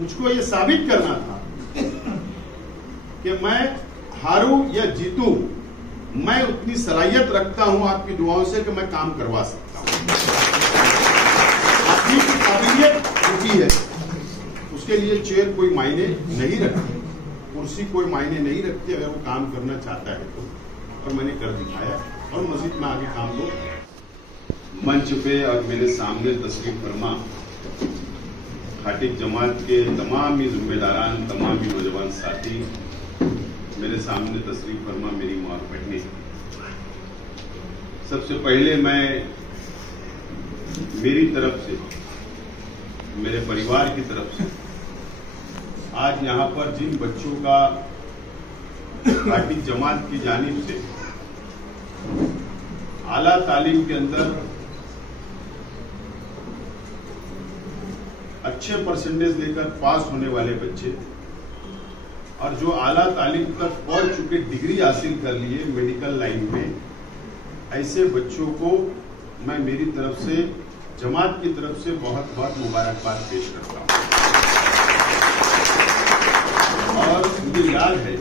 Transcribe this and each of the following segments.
मुझको ये साबित करना था कि मैं हारूं या जीतूं, मैं उतनी सलाहियत रखता हूं आपकी दुआओं से कि मैं काम करवा सकता हूं। आपकी काबिलियत होती है, उसके लिए चेयर कोई मायने नहीं रखती, कुर्सी कोई मायने नहीं रखती अगर वो काम करना चाहता है तो। और मैंने कर दिखाया और मजीद में आगे काम लो। मंच पे और मेरे सामने तशरीफ फरमा खाटिक जमात के तमाम ही जिम्मेदारान, तमाम ही नौजवान साथी मेरे सामने तशरीफ फरमा मेरी मां बैठने। सबसे पहले मैं मेरी तरफ से, मेरे परिवार की तरफ से आज यहां पर जिन बच्चों का खाटिक जमात की जानिब से आला तालीम के अंदर अच्छे परसेंटेज लेकर पास होने वाले बच्चे और जो आला तालीम तक पहुंच चुके, डिग्री हासिल कर लिए मेडिकल लाइन में, ऐसे बच्चों को मैं मेरी तरफ से, जमात की तरफ से बहुत बहुत मुबारकबाद पेश करता हूं। और मुझे याद है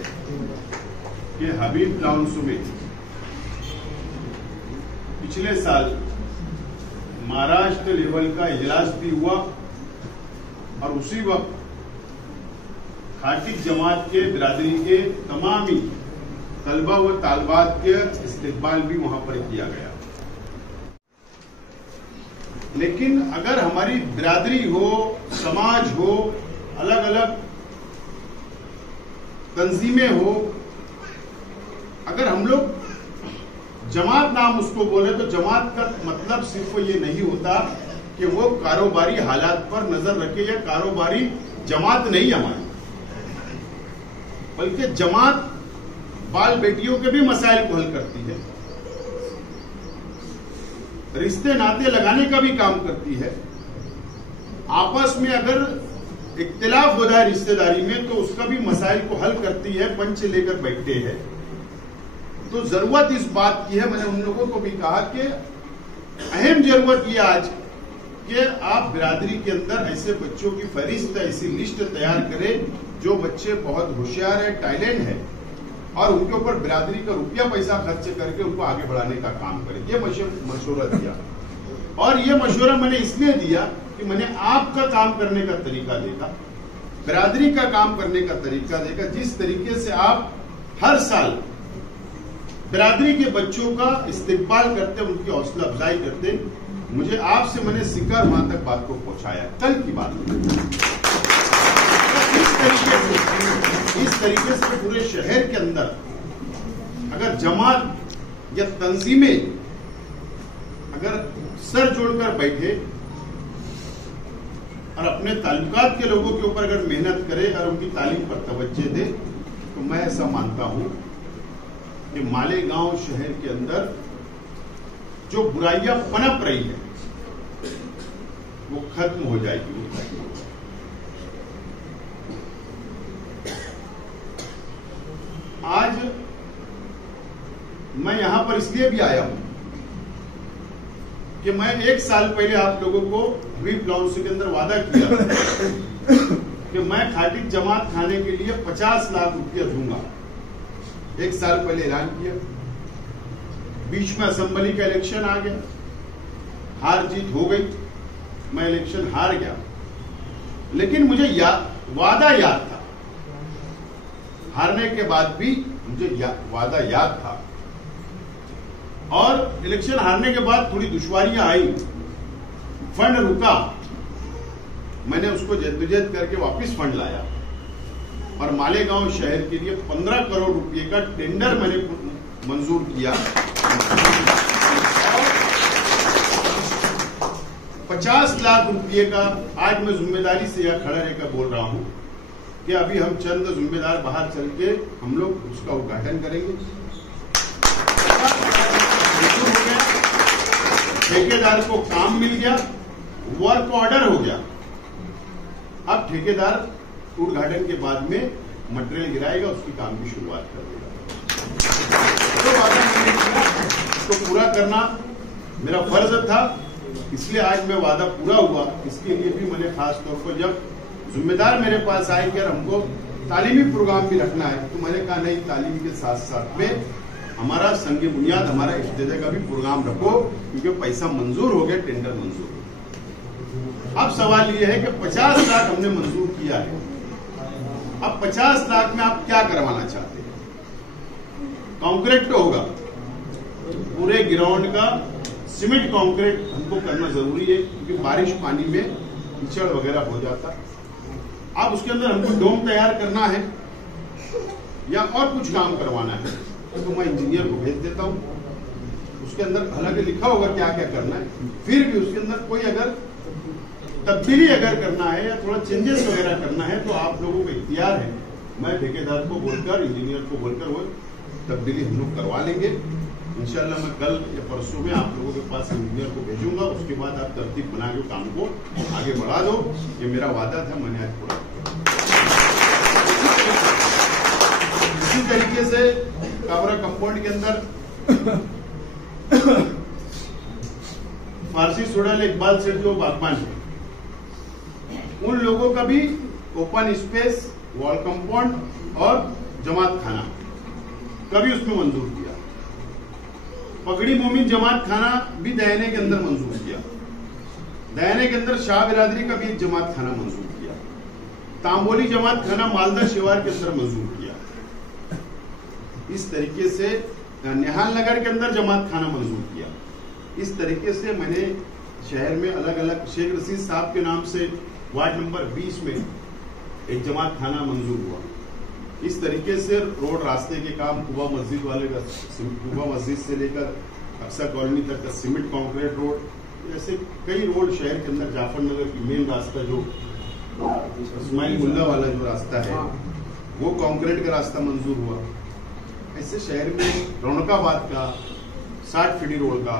कि हबीब टाउनशिप में पिछले साल महाराष्ट्र लेवल का इजलास भी हुआ और उसी वक्त खाटिक जमात के बिरादरी के तमाम ही तलबा व तालबात के इस्तेकबाल भी वहां पर किया गया। लेकिन अगर हमारी बिरादरी हो, समाज हो, अलग अलग तंजीमें हो, अगर हम लोग जमात नाम उसको बोले तो जमात का मतलब सिर्फ ये नहीं होता कि वो कारोबारी हालात पर नजर रखे या कारोबारी जमात नहीं हमारी, बल्कि जमात बाल बेटियों के भी मसाइल को हल करती है, रिश्ते नाते लगाने का भी काम करती है। आपस में अगर इख्तिलाफ हो जाए रिश्तेदारी में तो उसका भी मसाइल को हल करती है, पंच लेकर बैठते हैं। तो जरूरत इस बात की है, मैंने उन लोगों को भी कहा कि अहम जरूरत यह आज कि आप बिरादरी के अंदर ऐसे बच्चों की फहरिस्त, ऐसी लिस्ट तैयार करें जो बच्चे बहुत होशियार है, टैलेंट है और उनके ऊपर बिरादरी का रुपया पैसा खर्च करके उनको आगे बढ़ाने का काम करें। ये मशवरा दिया और ये मशवरा मैंने इसलिए दिया कि मैंने आपका काम करने का तरीका देखा, बिरादरी का काम करने का तरीका देखा। जिस तरीके से आप हर साल बिरादरी के बच्चों का इस्तेकबाल करते, उनकी हौसला अफजाई करते, मुझे आपसे मैंने सीखा, वहां तक बात को पहुंचाया। कल की बात इस तरीके से पूरे शहर के अंदर अगर जमात या तंजीमें अगर सर जोड़कर बैठे और अपने ताल्लुकात के लोगों के ऊपर अगर मेहनत करे और उनकी तालीम पर तवज्जो दे, तो मैं ऐसा मानता हूं कि मालेगांव शहर के अंदर जो बुराइयां पनप रही है वो खत्म हो जाएगी। आज मैं यहां पर इसलिए भी आया हूं कि मैं 1 साल पहले आप लोगों को हबीब टाउनशिप के अंदर वादा किया कि मैं खाटिक जमात खाने के लिए 50 लाख रुपया दूंगा। 1 साल पहले ऐलान किया, बीच में असेंबली का इलेक्शन आ गया, हार जीत हो गई, मैं इलेक्शन हार गया, लेकिन मुझे वादा याद था। हारने के बाद भी मुझे वादा याद था और इलेक्शन हारने के बाद थोड़ी दुश्वारियां आई, फंड रुका, मैंने उसको जद्दोजहद करके वापस फंड लाया और मालेगांव शहर के लिए 15 करोड़ रुपए का टेंडर मैंने मंजूर किया। 50 लाख रुपए का आज मैं जिम्मेदारी से यह खड़ा रहकर बोल रहा हूं कि अभी हम चंद जिम्मेदार बाहर चल के हम लोग उसका उद्घाटन करेंगे। ठेकेदार को काम मिल गया, वर्क ऑर्डर हो गया, अब ठेकेदार उद्घाटन के बाद में मटेरियल गिराएगा, उसकी काम की शुरुआत कर देगा। जो वादा मैंने किया तो पूरा करना मेरा फर्ज था, इसलिए आज मैं वादा पूरा हुआ। इसके लिए भी मैंने खास तौर पर जब जिम्मेदार मेरे पास आए कि हमको तालीमी प्रोग्राम भी रखना है, तो मैंने कहा नहीं, तालीम के साथ साथ में हमारा संग बुनियाद, हमारा इफ्तिताह का भी प्रोग्राम रखो, क्योंकि पैसा मंजूर हो गया, टेंडर मंजूर हो गया। अब सवाल यह है कि 50 लाख हमने मंजूर किया है, अब 50 लाख में आप क्या करवाना चाहते हैं? कंक्रीट तो होगा, पूरे ग्राउंड का सीमेंट कंक्रीट हमको करना जरूरी है, क्योंकि बारिश पानी में कीचड़ वगैरह हो जाता। अब उसके अंदर हमको डोम तैयार करना है या और कुछ काम करवाना है, तो मैं इंजीनियर को भेज देता हूं। उसके अंदर हालांकि लिखा होगा क्या क्या करना है, फिर भी उसके अंदर कोई अगर तब्दीली अगर करना है या थोड़ा चेंजेस वगैरह करना है, तो आप लोगों को इख्तियार है। मैं ठेकेदार को बोलकर, इंजीनियर को बोलकर वो तब्दीली हम लोग करवा लेंगे। इंशाल्लाह मैं कल या परसों में आप लोगों के पास इंजीनियर को भेजूंगा। उसके बाद आप तरतीब बना के काम को आगे बढ़ा दो। ये मेरा वादा था, मैंने आज पूरा किया। इसी तरीके से काबरा कंपाउंड के अंदर फारसी सोडल इकबाल सेठ जो बागबान है, उन लोगों का भी ओपन स्पेस, वॉल कंपाउंड और जमात खाना कभी उसमें मंजूर किया। पगड़ी मोमिन जमात खाना भी दयाने के अंदर मंजूर किया। दयाने के अंदर शाह बिरादरी का भी एक जमात खाना मंजूर किया। तांबोली जमात खाना मालदा शिवार के अंदर मंजूर किया। इस तरीके से निहाल नगर के अंदर जमात खाना मंजूर किया। इस तरीके से मैंने शहर में अलग अलग, शेख रशीद साहब के नाम से वार्ड नंबर 20 में एक जमात खाना मंजूर हुआ। इस तरीके से रोड रास्ते के काम, कुबा मस्जिद वाले का, कुबा मस्जिद से लेकर अक्सा कॉलोनी तक का सीमेंट कंक्रीट रोड, ऐसे कई रोड शहर के अंदर, जाफर नगर की मेन रास्ता जो इस्माइल मुल्ला वाला जो रास्ता है, वो कंक्रीट का रास्ता मंजूर हुआ। ऐसे शहर में रौनकाबाद का, 60 फीटी रोड का,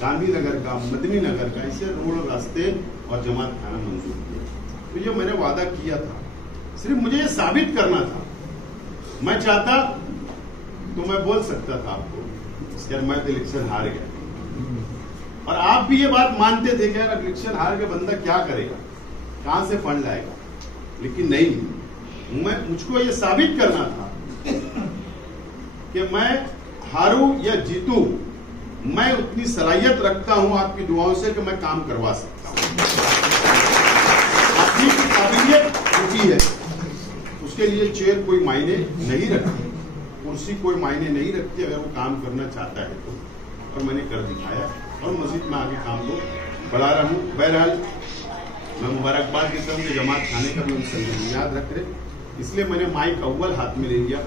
गांधीनगर का, मदनी नगर का, ऐसे रोड रास्ते और जमात खाना मंजूर किया। तो ये मैंने वादा किया था, सिर्फ मुझे ये साबित करना था। मैं चाहता तो मैं बोल सकता था आपको, यार मैं तो इलेक्शन हार गया, और आप भी ये बात मानते थे कि यार इलेक्शन हार के बंदा क्या करेगा, कहां से फंड लाएगा। लेकिन नहीं, मुझको ये साबित करना था कि मैं हारूं या जीतूं, मैं उतनी सलाहियत रखता हूं आपकी दुआओं से कि मैं काम करवा सकता हूं। आपकी काबिलियत होती है, उसके लिए चेयर कोई मायने नहीं रखती, कुर्सी कोई मायने नहीं रखती, अगर वो काम करना चाहता है तो। और मैंने कर दिखाया, और मस्जिद में आगे काम को बढ़ा रहा हूँ। बहरहाल मैं मुबारकबाद देता हूँ कि जमात खाने का भी उनसे याद रख रहे, इसलिए मैंने माइक अव्वल हाथ में ले लिया।